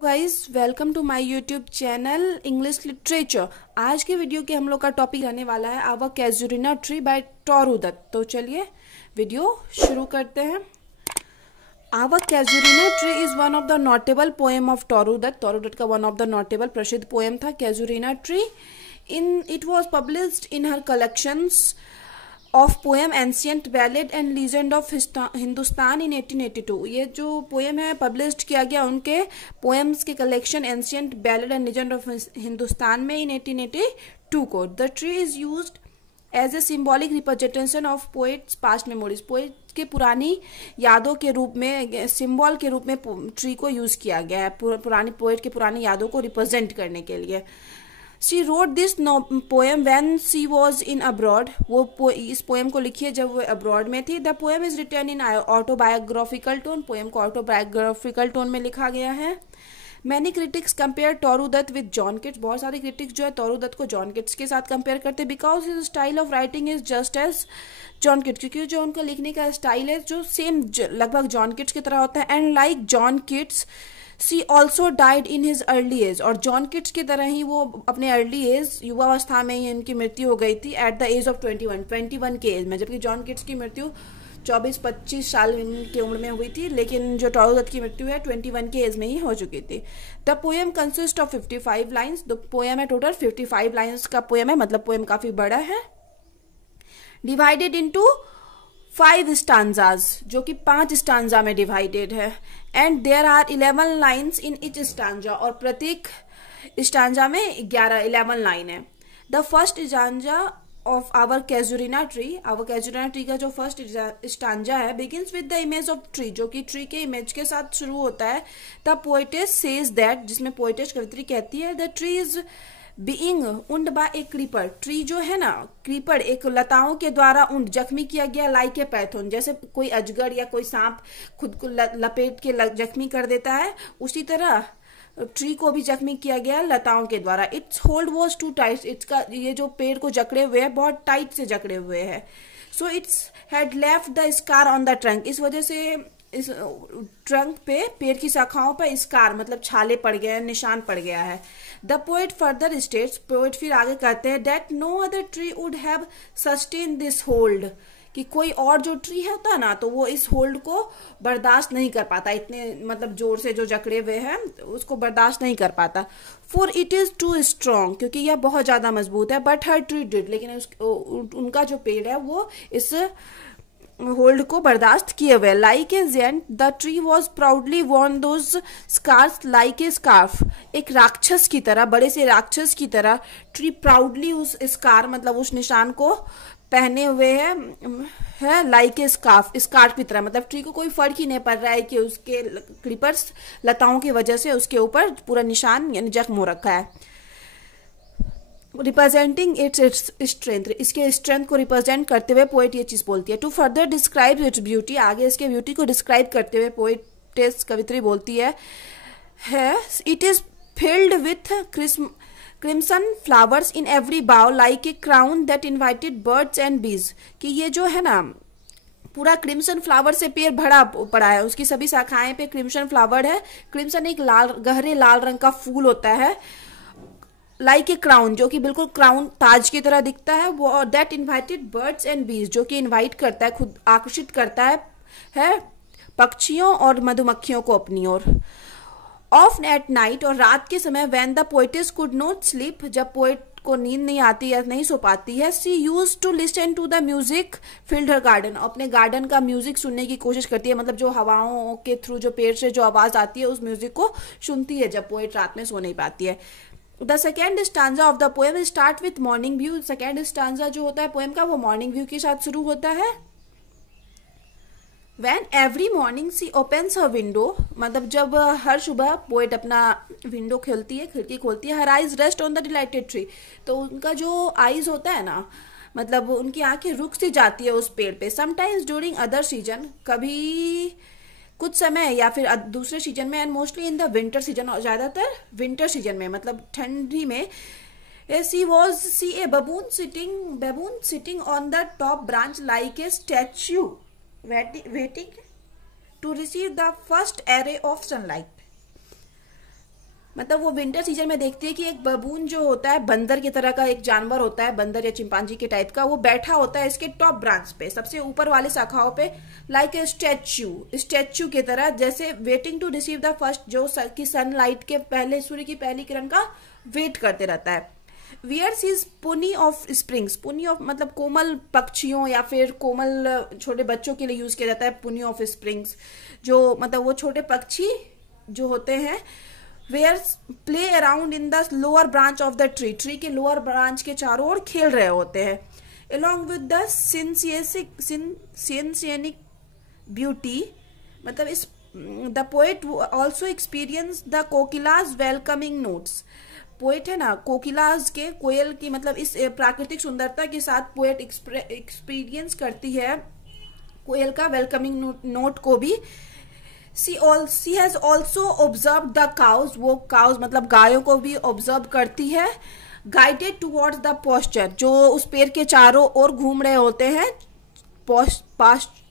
Guys welcome to my YouTube channel English literature. आज के video के हम लोग का टॉपिक रहने वाला है our casuarina tree by Toru Dutt. तो चलिए वीडियो शुरू करते हैं। Our casuarina tree is one of the notable poem of Toru Dutt. Toru Dutt का वन ऑफ द नोटेबल प्रसिद्ध पोएम था casuarina tree. It was published in her collections of poem ancient ballad and legend of Hindustan in 1882। ये जो poem है published किया गया उनके poems के collection ancient ballad and legend of Hindustan में इन 1882 को। The tree is used as a symbolic representation of poets past memories. Poet के पुरानी यादों के रूप में, सिंबल के रूप में ट्री को यूज किया गया है, पुरानी पोएट के पुरानी यादों को रिप्रेजेंट करने के लिए। She wrote this poem when she was in abroad. वो इस पोएम को लिखी है जब वो अब्रॉड में थी। The poem is written in autobiographical tone. Poem को ऑटोबायोग्राफिकल टोन में लिखा गया है। Many critics compare Toru Dutt with John Keats. बहुत सारे क्रिटिक्स जो है टोरू दत्त को जॉन किट्स के साथ कंपेयर करते हैं because his style of writing is just as John Keats, क्योंकि जो उनका लिखने का स्टाइल है जो सेम लगभग जॉन किट्स की तरह होता है। And like John Keats she also died in his early age. और जॉन किट्स की तरह ही वो अपने अर्ली एज, युवावस्था में ही उनकी मृत्यु हो गई थी एट द एज ऑफ 21 के एज में, जबकि जॉन किट्स की मृत्यु 24-25 साल की उम्र में हुई थी, लेकिन जो टोरू दत्त की मृत्यु है 21 के एज में ही हो चुकी थी। The poem consist of 55 lines. The poem है टोटल 55 लाइन्स का पोएम है, मतलब पोएम काफी बड़ा है। डिवाइडेड इंटू 5 स्टांजाज, जो कि 5 स्टांजा में डिवाइडेड है। And there are 11 lines in each stanza, और प्रत्येक स्टांजा में 11 लाइन है। The first stanza of our casuarina tree का जो फर्स्ट स्टांजा है begins with the image of tree, जो कि ट्री के इमेज के साथ शुरू होता है। द पोएटेस सेज दैट, जिसमें पोएटेस कवित्री कहती है the tree is being wound by a creeper. Tree जो है ना, क्रीपर एक लताओं के द्वारा उंड जख्मी किया गया, लाइक ए पैथोन, जैसे कोई अजगर या कोई सांप खुद को लपेट के जख्मी कर देता है, उसी तरह ट्री को भी जख्मी किया गया लताओं के द्वारा। Its hold was too tight, इसका ये जो पेड़ को जकड़े हुए हैं बहुत टाइट से जकड़े हुए हैं। So it's had left the scar on the trunk, इस वजह से इस ट्रंक पे, पेड़ की शाखाओं पर स्कार मतलब छाले पड़ गए हैं, निशान पड़ गया है। The poet further states, poet फिर आगे कहते हैं that no other tree would have sustain this hold, कि कोई और जो ट्री होता ना तो वो इस होल्ड को बर्दाश्त नहीं कर पाता, इतने मतलब जोर से जो जकड़े हुए हैं उसको बर्दाश्त नहीं कर पाता। For it is too strong, क्योंकि यह बहुत ज्यादा मजबूत है। बट हर ट्री डिड, लेकिन उनका जो पेड़ है वो इस होल्ड को बर्दाश्त किए हुए। Like a giant the tree was proudly worn those scars like a scarf. एक राक्षस की तरह, बड़े से राक्षस की तरह ट्री प्राउडली उस स्कार मतलब उस निशान को पहने हुए है लाइक ए स्कार्फ की तरह। मतलब ट्री को कोई फर्क ही नहीं पड़ रहा है कि उसके क्रीपर्स लताओं की वजह से उसके ऊपर पूरा निशान यानी जख्म हो रखा है। रिप्रेजेंटिंग इट्स स्ट्रेंथ, इसके स्ट्रेंथ को रिप्रेजेंट करते हुए पोएट ये चीज बोलती है। To further describe its beauty, आगे इसके ब्यूटी को डिस्क्राइब करते हुए पोएटेस कवित्री बोलती है it is filled with crimson flowers in every bough like a crown that invited birds and bees. कि ये जो है ना पूरा क्रिम्सन फ्लावर से पेड़ भरा पड़ा है, उसकी सभी शाखाएं पे क्रिम्सन फ्लावर है। क्रिम्सन एक गहरे लाल रंग का फूल होता है, लाइक ए क्राउन, जो कि बिल्कुल क्राउन ताज की तरह दिखता है वो। दैट इन्वाइटेड बर्ड्स एंड बीज, जो कि इन्वाइट करता है, खुद आकर्षित करता है पक्षियों और मधुमक्खियों को अपनी ओर। ऑफ एट नाइट, और रात के समय, when the poetess could not sleep, जब पोएट को नींद नहीं आती या नहीं सो पाती है, she used to listen to the music filled her garden, अपने गार्डन का म्यूजिक सुनने की कोशिश करती है, मतलब जो हवाओं के थ्रू जो पेड़ से जो आवाज आती है उस म्यूजिक को सुनती है जब पोएट रात में सो नहीं पाती है। The second stanza of the poem start with morning view. Second stanza जो होता है पोएम का वो मॉर्निंग व्यू के साथ शुरू होता है। When every morning she opens her window, मतलब जब हर सुबह पोएट अपना विंडो खोलती है, खिड़की खोलती है, her eyes rest on the delighted tree, तो उनका जो आईज होता है ना, मतलब उनकी आंखें रुक सी जाती है उस पेड़ पे। Sometimes during other season, कभी कुछ समय या फिर दूसरे सीजन में, and mostly in the winter season, और ज्यादातर विंटर सीजन में मतलब ठंडी में, she was see a baboon sitting on the top branch like a statue waiting to receive the first array of sunlight। मतलब वो विंटर सीजन में देखती है कि एक बबून जो होता है, बंदर की तरह का एक जानवर होता है, बंदर या चिंपांजी के टाइप का, वो बैठा होता है इसके टॉप ब्रांच पे, सबसे ऊपर वाले शाखाओं पे, लाइक ए स्टैच्यू की तरह, जैसे waiting to receive the first, जो की सनलाइट के पहले, सूर्य की पहली किरण का वेट करते रहता है। वियर्स इज पुनी ऑफ स्प्रिंग्स, पुनी ऑफ मतलब कोमल पक्षियों या फिर कोमल छोटे बच्चों के लिए यूज किया जाता है पुनी ऑफ स्प्रिंग्स, जो मतलब वो छोटे पक्षी जो होते हैं, where's play around in the lower branch of the tree के लोअर ब्रांच के चारों ओर खेल रहे होते हैं। along with the scenic beauty, मतलब इस the poet also experienced the कोकिला's welcoming notes, poet है ना, कोकिलाज के, कोयल की, मतलब इस प्राकृतिक सुंदरता के साथ पोएट एक्सपीरियंस करती है कोयल का वेलकमिंग नोट को भी। she has also observed the cows, वो काउज मतलब गायों को भी ऑब्जर्व करती है। guided towards the posture, जो उस पेड़ के चारों ओर घूम रहे होते हैं,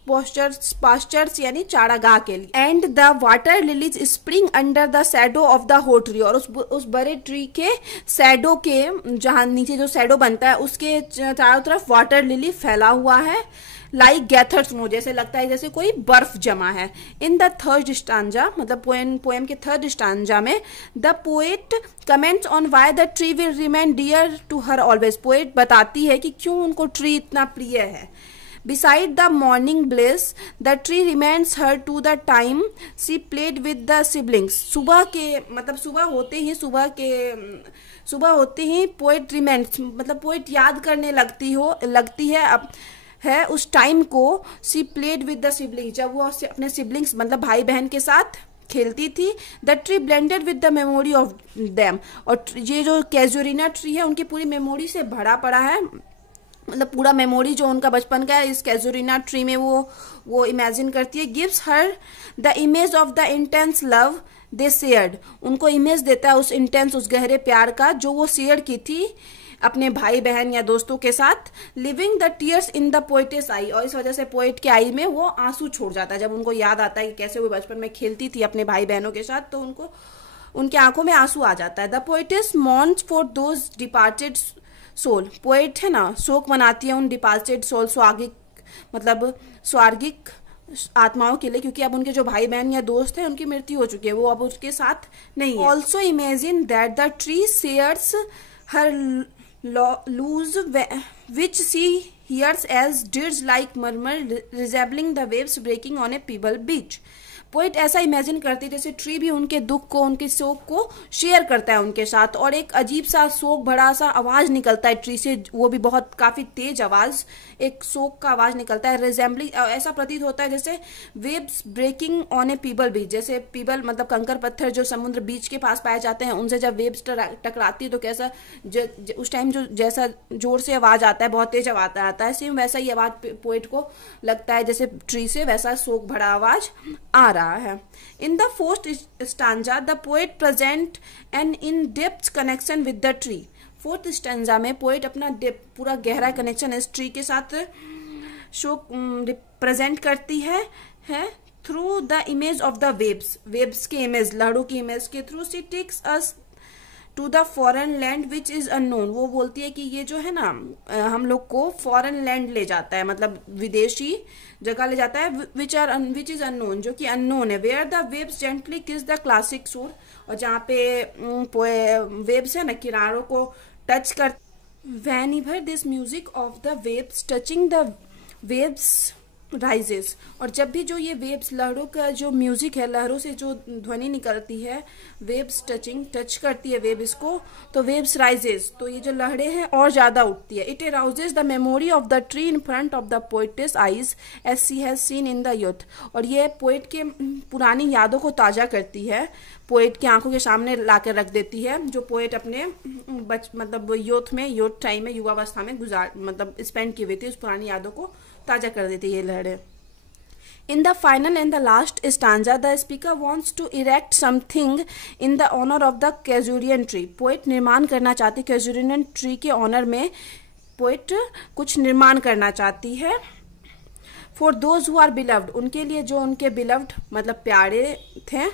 पास्चर्स यानी चारागाह के लिए। And the water lilies spring under the shadow of the होट ट्री, और उस बड़े ट्री के शैडो के, जहां नीचे जो शैडो बनता है उसके चारों तरफ वाटर लिली फैला हुआ है। लाइक गैथर स्नो, जैसे लगता है जैसे कोई बर्फ जमा है। इन द थर्ड स्टांजा, मतलब पोएम के थर्ड स्टांजा में, the poet comments on why the tree will remain dear to her always, poet बताती है कि क्यों उनको ट्री इतना प्रिय है। Beside the morning bliss, the tree remains her to the time she played with the siblings. सुबह के मतलब सुबह होते ही पोएट रिमेंस, मतलब पोएट याद करने लगती है अब है उस टाइम को, she played with the siblings, जब वो अपने सिबलिंग्स मतलब भाई बहन के साथ खेलती थी। The tree blended with the memory of them, और ये जो कैजुरिना ट्री है उनकी पूरी मेमोरी से भरा पड़ा है, मतलब पूरा मेमोरी जो उनका बचपन का है इस कैजुरिना ट्री में वो इमेजिन करती है। Gives her the image of the intense love they shared, उनको इमेज देता है उस इंटेंस, उस गहरे प्यार का जो वो शेयर की थी अपने भाई बहन या दोस्तों के साथ। Leaving the tears in the poetess eye, और इस वजह से पोएट के आई में वो आंसू छोड़ जाता है, जब उनको याद आता है कि कैसे वो बचपन में खेलती थी अपने भाई बहनों के साथ, तो उनको उनकी आंखों में आंसू आ जाता है। The poetess mourns for those departed soul, poet है ना शोक मनाती है उन डिपार्टेड सोल, स्वर्गिक आत्माओं के लिए, क्योंकि अब उनके जो भाई बहन या दोस्त हैं उनकी मृत्यु हो चुकी है, वो अब उसके साथ नहीं है। Also imagine that the tree shares her loss which she hears as dirge like murmur resembling the waves breaking on a pebble beach. Poet ऐसा इमेजिन करती है जैसे ट्री भी उनके दुख को, उनके शोक को शेयर करता है उनके साथ, और एक अजीब सा शोक भरा सा आवाज निकलता है ट्री से, वो भी बहुत काफी तेज आवाज, एक शोक का आवाज निकलता है। रिजेंबलिंग, ऐसा प्रतीत होता है जैसे waves breaking on a pebble बीच, जैसे पीबल मतलब कंकर पत्थर जो समुद्र बीच के पास पाए जाते हैं, उनसे जब वेव्स टकराती है तो कैसा उस टाइम जो जैसा जोर से आवाज आता है, बहुत तेज आवाज आता है, सेम वैसा ही आवाज पोएट को लगता है जैसे ट्री से वैसा शोक भरा आवाज आ रहा है। In the fourth stanza the poet present N in depth connection with the tree, fourth stanza में पोएट अपना पूरा गहरा कनेक्शन इस ट्री के साथ शो प्रेजेंट करती है through the image of the waves के इमेज, लहरों की इमेज के through. She takes us to the foreign land which is unknown, वो बोलती है कि ये जो है ना हम लोग को फॉरेन लैंड ले जाता है, मतलब विदेशी जगह ले जाता है, विच इज अननोन, जो कि अननोन है। वेयर द वेव्स जेंटली किस द क्लासिक शोर, और जहाँ पे वेव्स है ना किनारों को टच कर। whenever this music of the waves touching the waves rises, और जब भी जो ये वेव्स, लहरों का जो म्यूजिक है, लहरों से जो ध्वनि निकलती है, वेव्स टच करती है वेव्स को, तो वेव्स राइजेस, तो ये जो लहरें हैं और ज्यादा उठती है। It arouses the memory of the tree in front of the poetess eyes as she has seen in the youth, और ये पोएट के पुरानी यादों को ताजा करती है, पोएट की आंखों के सामने लाकर रख देती है, जो पोएट अपने मतलब यूथ टाइम में, युवावस्था में मतलब स्पेंड की हुई थी, उस पुरानी यादों को ताजा कर देती है ये लहरें। In the final and the last stanza, the speaker wants to erect something in the honor of the Casuarian tree. Poet निर्माण करना चाहती, कैजुरियन ट्री के ऑनर में पोएट कुछ निर्माण करना चाहती है। For those who are beloved, उनके लिए जो उनके beloved मतलब प्यारे थे,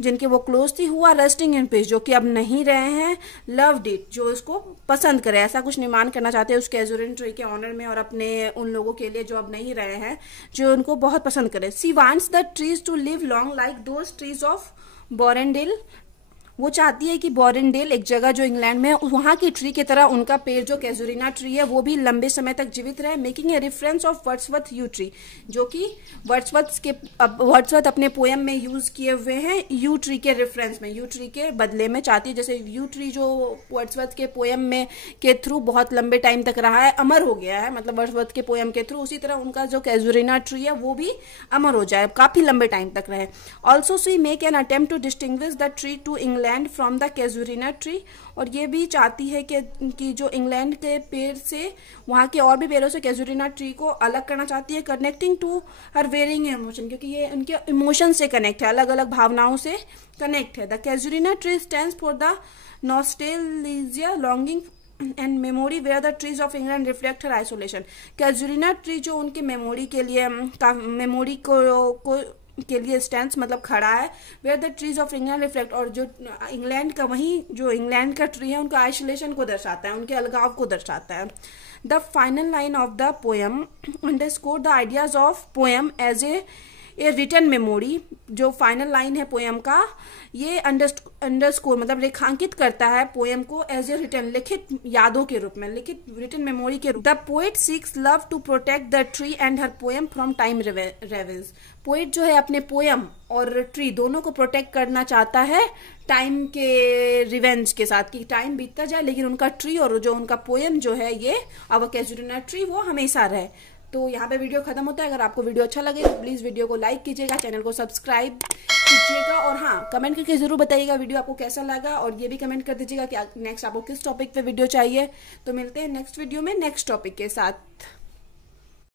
जिनके वो क्लोज थी, हुआ रेस्टिंग इन पीस, जो कि अब नहीं रहे हैं, लव्ड इट, जो इसको पसंद करे, ऐसा कुछ निर्माण करना चाहते हैं उस कैजुरिना ट्री के ऑनर में और अपने उन लोगों के लिए जो अब नहीं रहे हैं, जो उनको बहुत पसंद करे। She wants the trees to live long like those trees of Borrowdale. वो चाहती है कि बोरेंडेल, एक जगह जो इंग्लैंड में है, वहां की ट्री की तरह उनका पेड़ जो कैजुरिना ट्री है वो भी लंबे समय तक जीवित रहे। Making a reference of Wordsworth you tree, जो कि वर्ड्सवर्थ अपने पोएम में यूज किए हुए हैं यू ट्री के रेफरेंस में, यू ट्री के बदले में चाहती है। जैसे यू ट्री जो वर्ड्सवर्थ के पोएम में के थ्रू बहुत लंबे टाइम तक रहा है, अमर हो गया है, मतलब वर्ड्सवर्थ के पोएम के थ्रू, उसी तरह उनका जो कैजुरिना ट्री है वो भी अमर हो जाए, काफी लंबे टाइम तक रहे। Also she make an attempt to distinguish the tree to England from the casuarina tree, और ये भी चाहती है कि जो इंग्लैंड के पेड़ से, वहाँ के और भी पेड़ों से कैजुरिना ट्री को अलग करना चाहती है। Connecting to her varying emotion, क्योंकि ये उनके इमोशन से कनेक्ट है, अलग अलग भावनाओं से कनेक्ट है। The casuarina tree stands for the nostalgia, longing and memory where the trees of England reflect her isolation. Casuarina tree जो उनकी मेमोरी के लिए, मेमोरी को के लिए स्टैंड्स मतलब खड़ा है, where the trees of England reflect, और जो इंग्लैंड का, वही जो इंग्लैंड का ट्री है उनका आइसोलेशन को दर्शाता है, उनके अलगाव को दर्शाता है। The final line of the poem underscore the ideas of poem as a written memory. जो फाइनल लाइन है पोएम का, ये अंडरस्कोर मतलब रेखांकित करता है पोएम को एज ए रिटन, लिखित यादों के रूप में, लिखित रिटन मेमोरी के रूप। The poet seeks love to protect the tree and her poem from time ravages. Poet जो है अपने पोएम और ट्री दोनों को प्रोटेक्ट करना चाहता है टाइम के रिवेंज के साथ, कि टाइम बीतता जाए लेकिन उनका ट्री और जो उनका पोएम जो है ये आवर कैजुरिना ट्री वो हमेशा रहे। तो यहाँ पे वीडियो खत्म होता है। अगर आपको वीडियो अच्छा लगे तो प्लीज़ वीडियो को लाइक कीजिएगा, चैनल को सब्सक्राइब कीजिएगा, और हाँ, कमेंट करके जरूर बताइएगा वीडियो आपको कैसा लगा, और ये भी कमेंट कर दीजिएगा कि नेक्स्ट आपको किस टॉपिक पे वीडियो चाहिए। तो मिलते हैं नेक्स्ट वीडियो में नेक्स्ट टॉपिक के साथ।